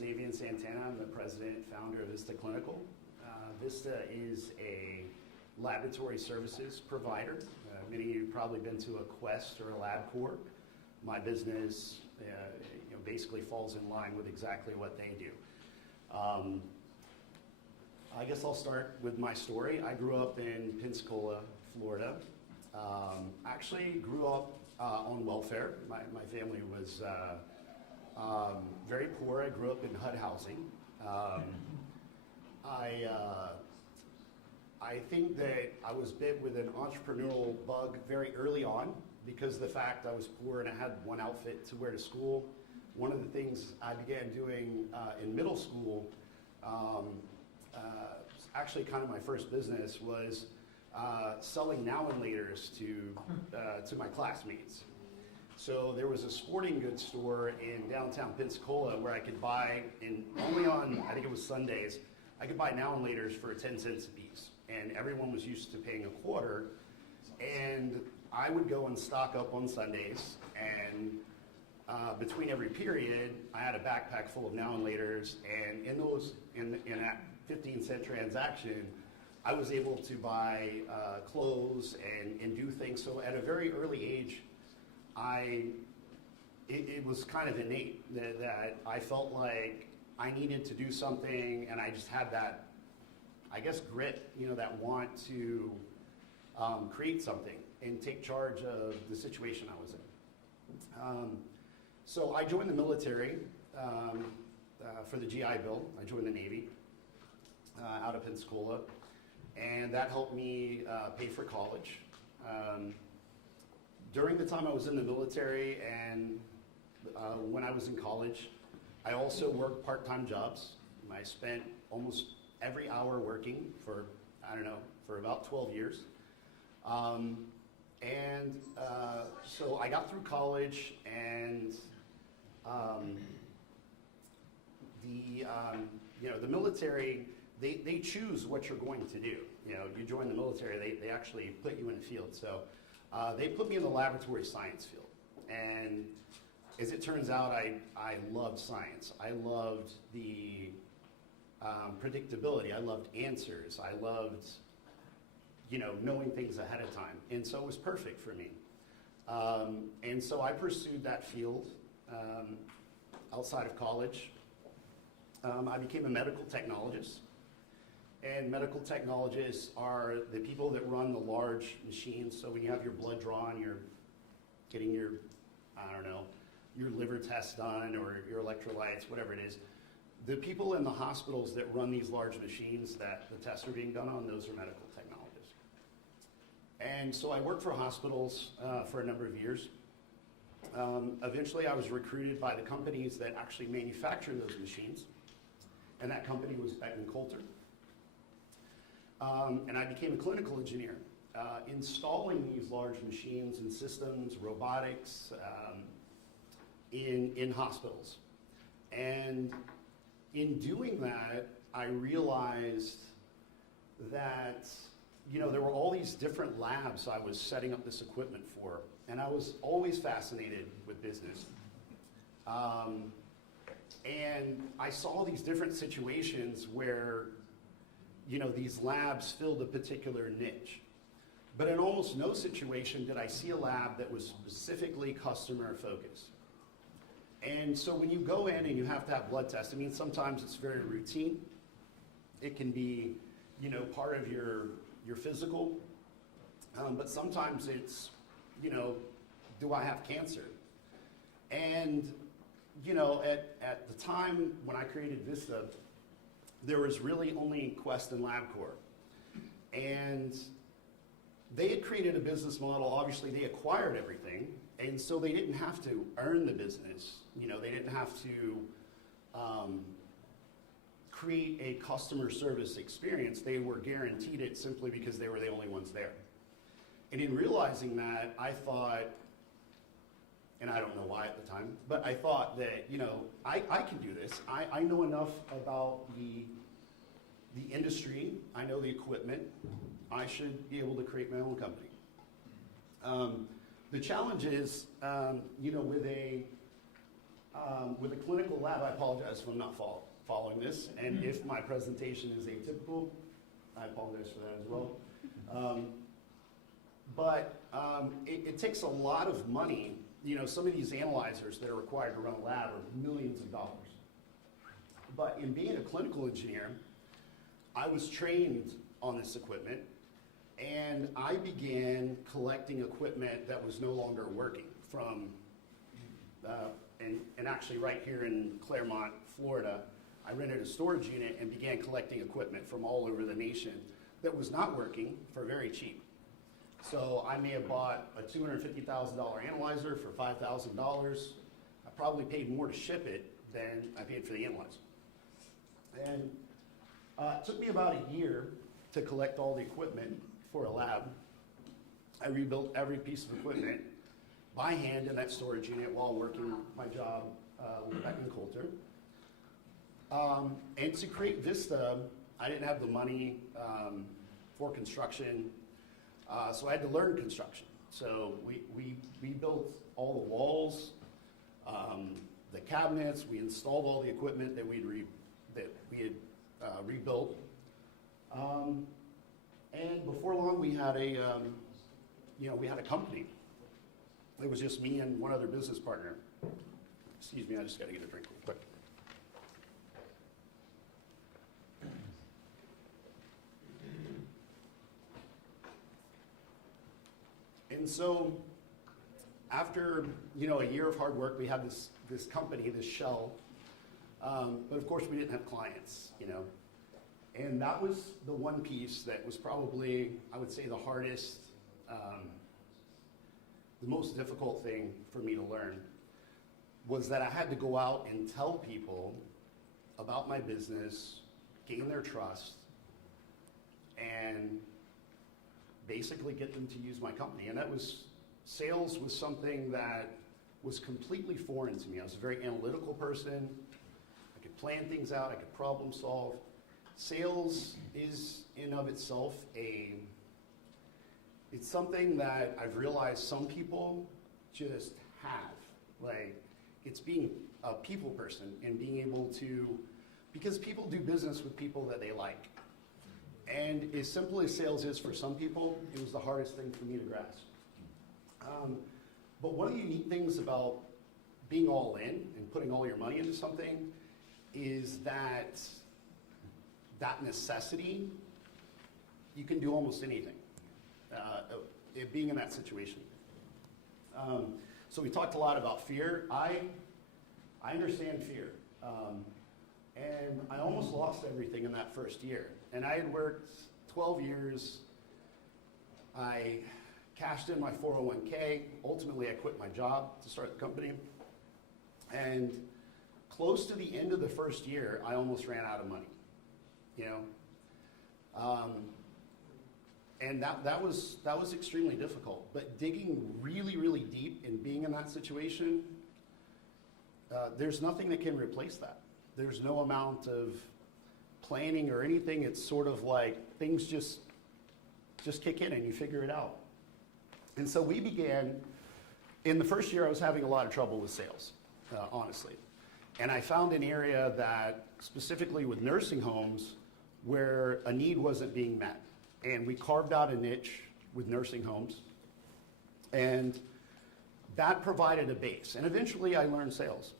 name's Davian Santana. I'm the president and founder of Vista Clinical. Vista is a laboratory services provider. Many of you have probably been to a Quest or a LabCorp. My business basically falls in line with exactly what they do. I guess I'll start with my story. I grew up in Pensacola, Florida. Actually grew up on welfare. My family was very poor. I grew up in HUD housing. I think that I was bit with an entrepreneurial bug very early on because of the fact I was poor and I had one outfit to wear to school. One of the things I began doing in middle school, actually kind of my first business, was selling now and laters to my classmates. So there was a sporting goods store in downtown Pensacola where I could buy, only on, I think it was Sundays, I could buy now and laters for 10 cents a piece. And everyone was used to paying a quarter. And I would go and stock up on Sundays, and between every period, I had a backpack full of now and laters, and in that 15-cent transaction, I was able to buy clothes and do things. So at a very early age, it was kind of innate that I felt like I needed to do something, and I just had that, I guess, grit, that want to create something and take charge of the situation I was in. So I joined the military for the GI Bill. I joined the Navy out of Pensacola, and that helped me pay for college. During the time I was in the military and when I was in college, I also worked part-time jobs. I spent almost every hour working for about 12 years. So I got through college, and the military, they choose what you're going to do. You join the military, they actually put you in a field. So they put me in the laboratory science field. And as it turns out, I loved science. I loved the predictability. I loved answers. I loved knowing things ahead of time. And so it was perfect for me. And so I pursued that field outside of college. I became a medical technologist. And medical technologists are the people that run the large machines. So when you have your blood drawn, you're getting your liver test done or your electrolytes, whatever it is. The people in the hospitals that run these large machines that the tests are being done on, those are medical technologists. And so I worked for hospitals for a number of years. Eventually I was recruited by the companies that actually manufacture those machines. And that company was Beckman Coulter. And I became a clinical engineer, installing these large machines and systems, robotics, in hospitals. And in doing that, I realized that there were all these different labs I was setting up this equipment for, and I was always fascinated with business. And I saw these different situations where these labs filled a particular niche. But in almost no situation did I see a lab that was specifically customer focused. And so when you go in and you have to have blood tests, sometimes it's very routine. It can be, part of your physical. But sometimes it's, do I have cancer? And, at the time when I created Vista, there was really only Quest and LabCorp. And they had created a business model. Obviously, they acquired everything. And so they didn't have to earn the business. They didn't have to create a customer service experience. They were guaranteed it simply because they were the only ones there. And in realizing that, I thought, and I don't know why at the time, but I thought that, I can do this. I know enough about the industry. I know the equipment. I should be able to create my own company. The challenge is, with with a clinical lab, I apologize if I'm not following this, and if my presentation is atypical, I apologize for that as well. It takes a lot of money. You know, some of these analyzers that are required to run a lab are millions of dollars. But in being a clinical engineer, I was trained on this equipment, and I began collecting equipment that was no longer working from, and actually right here in Claremont, Florida, I rented a storage unit and began collecting equipment from all over the nation that was not working for very cheap. So I may have bought a $250,000 analyzer for $5,000. I probably paid more to ship it than I paid for the analyzer. And it took me about a year to collect all the equipment for a lab. I rebuilt every piece of equipment by hand in that storage unit while working my job with Beck & Coulter. And to create Vista, I didn't have the money for construction, so I had to learn construction. So we built all the walls, the cabinets, we installed all the equipment that we had rebuilt. And before long, we had a company. It was just me and one other business partner. Excuse me, I just got to get a drink real quick. And so, after a year of hard work, we had this company, this shell. But of course, we didn't have clients, And that was the one piece that was probably, I would say, the hardest, the most difficult thing for me to learn, was that I had to go out and tell people about my business, gain their trust, and basically get them to use my company. And sales was something that was completely foreign to me. I was a very analytical person. I could plan things out, I could problem solve. Sales is in of itself it's something that I've realized some people just have. Like, it's being a people person and being able to, because people do business with people that they like. And as simple as sales is for some people, it was the hardest thing for me to grasp. But one of the unique things about being all in and putting all your money into something is that necessity, you can do almost anything, being in that situation. So we talked a lot about fear. I understand fear. And I almost lost everything in that first year. And I had worked 12 years. I cashed in my 401k. Ultimately, I quit my job to start the company. And close to the end of the first year, I almost ran out of money. And that was extremely difficult. But digging really, really deep and being in that situation, there's nothing that can replace that. There's no amount of planning or anything. It's sort of like things just kick in and you figure it out. And so we began, in the first year I was having a lot of trouble with sales, honestly. And I found an area that, specifically with nursing homes, where a need wasn't being met. And we carved out a niche with nursing homes. And that provided a base. And eventually I learned sales.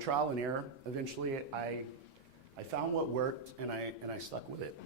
Trial and error. Eventually I found what worked and I stuck with it.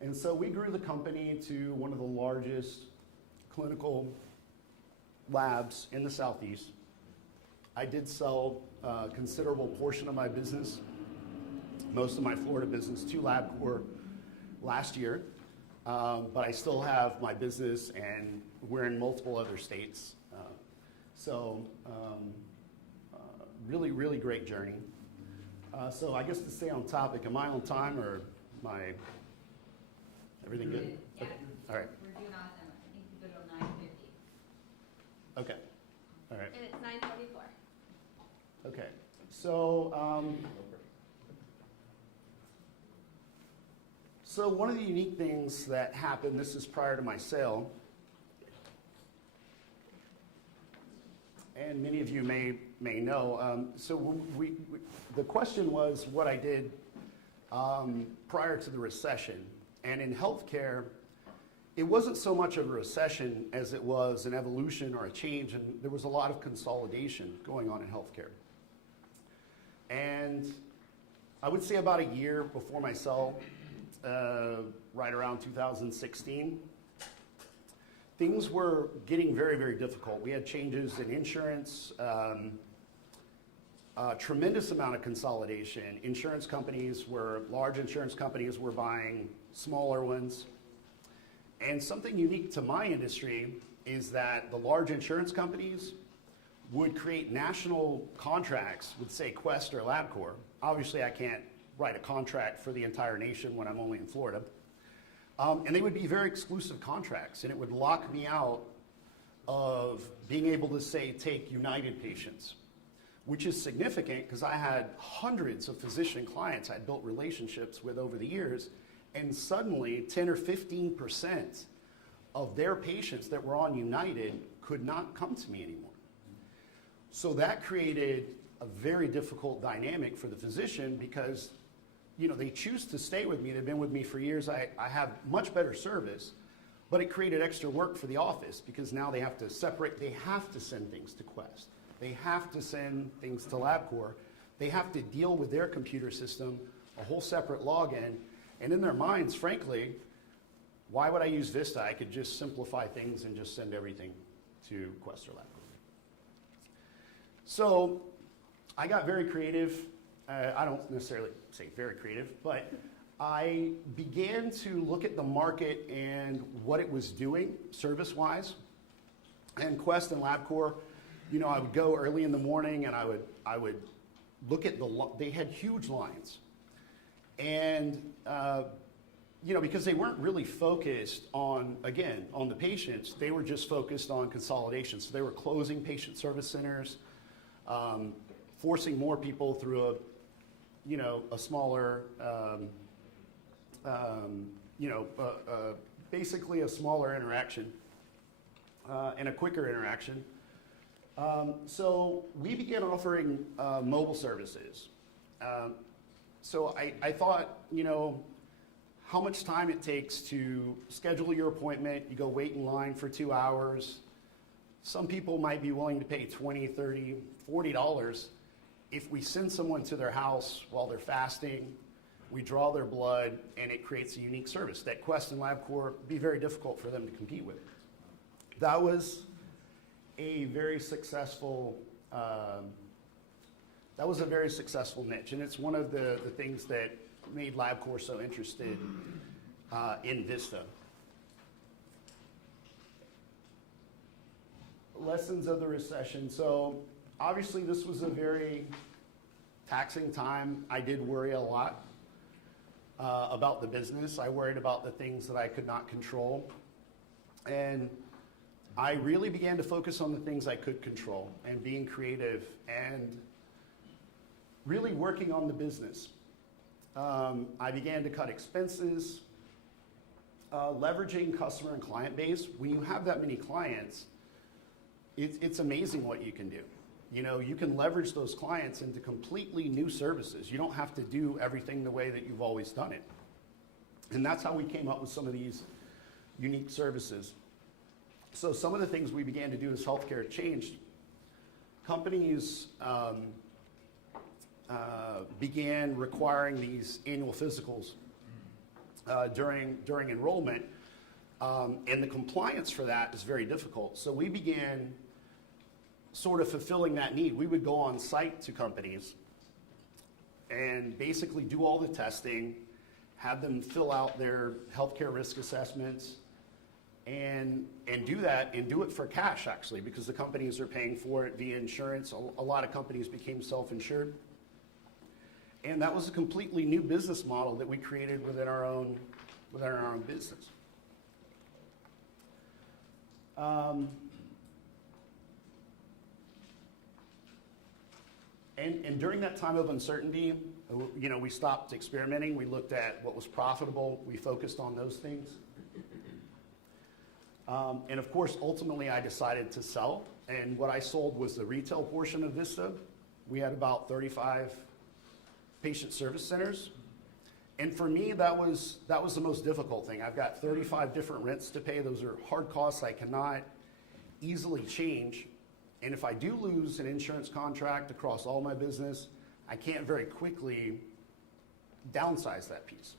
And so we grew the company to one of the largest clinical labs in the Southeast. I did sell a considerable portion of my business, most of my Florida business, to LabCorp last year. But I still have my business and we're in multiple other states. Really, really great journey. So I guess to stay on topic, am I on time or everything good? Yeah. Okay. All right. We're doing awesome. I think we go to 9:50. Okay. All right. And it's 9:44. Okay. So, so one of the unique things that happened, this is prior to my sale, and and many of you may know. So the question was what I did prior to the recession. And in healthcare, it wasn't so much of a recession as it was an evolution or a change, and there was a lot of consolidation going on in healthcare. And I would say about a year before my sell, right around 2016, things were getting very, very difficult. We had changes in insurance, a tremendous amount of consolidation. Large insurance companies were buying smaller ones. And something unique to my industry is that the large insurance companies would create national contracts with, say, Quest or LabCorp. Obviously, I can't write a contract for the entire nation when I'm only in Florida. And they would be very exclusive contracts, and it would lock me out of being able to, say, take United patients, which is significant because I had hundreds of physician clients I'd built relationships with over the years, and suddenly 10 or 15% of their patients that were on United could not come to me anymore. So that created a very difficult dynamic for the physician because, you know, they choose to stay with me. They've been with me for years. I have much better service, but it created extra work for the office because now they have to separate. They have to send things to Quest. They have to send things to LabCorp. They have to deal with their computer system, a whole separate login. And in their minds, frankly, why would I use Vista? I could just simplify things and just send everything to Quest or LabCorp. So I got very creative. I don't necessarily say very creative, but I began to look at the market and what it was doing service-wise. And Quest and LabCorp, you know, I would go early in the morning and I would look at they had huge lines. And, you know, because they weren't really focused on the patients, they were just focused on consolidation. So they were closing patient service centers, forcing more people through a smaller, basically a smaller interaction and a quicker interaction. So we began offering mobile services. So I thought, you know, how much time it takes to schedule your appointment. You go wait in line for 2 hours. Some people might be willing to pay $20, $30, $40 if we send someone to their house while they're fasting, we draw their blood, and it creates a unique service that Quest and LabCorp be very difficult for them to compete with. That was a very successful niche, and it's one of the things that made LabCorp so interested in Vista. Lessons of the recession. So obviously this was a very taxing time. I did worry a lot about the business. I worried about the things that I could not control. And I really began to focus on the things I could control and being creative and really working on the business. I began to cut expenses, leveraging customer and client base. When you have that many clients, it's amazing what you can do. You know, you can leverage those clients into completely new services. You don't have to do everything the way that you've always done it. And that's how we came up with some of these unique services. So some of the things we began to do as healthcare changed. Companies began requiring these annual physicals during enrollment, and the compliance for that is very difficult. So we began sort of fulfilling that need. We would go on site to companies and basically do all the testing, have them fill out their healthcare risk assessments, and do that, and do it for cash, actually, because the companies are paying for it via insurance. A lot of companies became self-insured. And that was a completely new business model that we created within our own business. And during that time of uncertainty, you know, we stopped experimenting. We looked at what was profitable. We focused on those things. And of course, ultimately, I decided to sell. And what I sold was the retail portion of Vista. We had about 35 patient service centers. And for me, that was the most difficult thing. I've got 35 different rents to pay. Those are hard costs I cannot easily change. And if I do lose an insurance contract across all my business, I can't very quickly downsize that piece.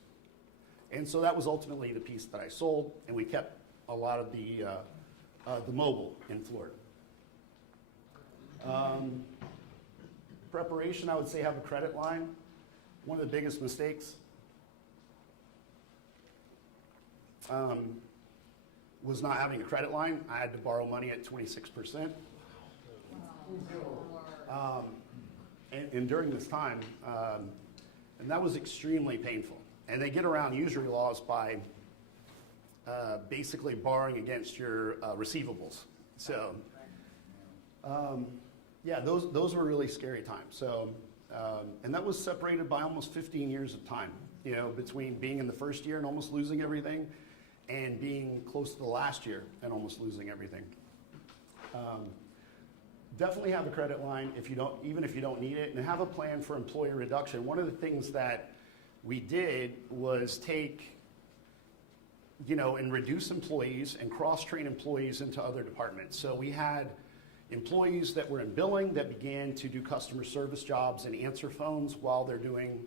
And so that was ultimately the piece that I sold, and we kept a lot of the mobile in Florida. Preparation, I would say have a credit line. One of the biggest mistakes was not having a credit line. I had to borrow money at 26%. And during this time, and that was extremely painful. And they get around usury laws by basically borrowing against your receivables. So, yeah, those were really scary times. So, and that was separated by almost 15 years of time, you know, between being in the first year and almost losing everything, and being close to the last year and almost losing everything. Definitely have a credit line even if you don't need it, and have a plan for employee reduction. One of the things that we did was take, you know, and reduce employees and cross-train employees into other departments. So we had employees that were in billing that began to do customer service jobs and answer phones while they're doing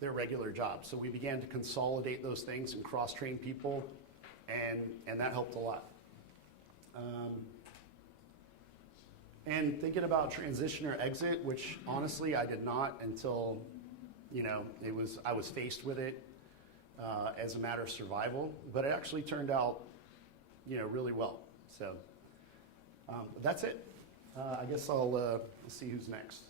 their regular jobs. So we began to consolidate those things and cross-train people, and that helped a lot. And thinking about transition or exit, which honestly I did not until, you know, I was faced with it as a matter of survival, but it actually turned out, you know, really well. So that's it. I guess I'll see who's next.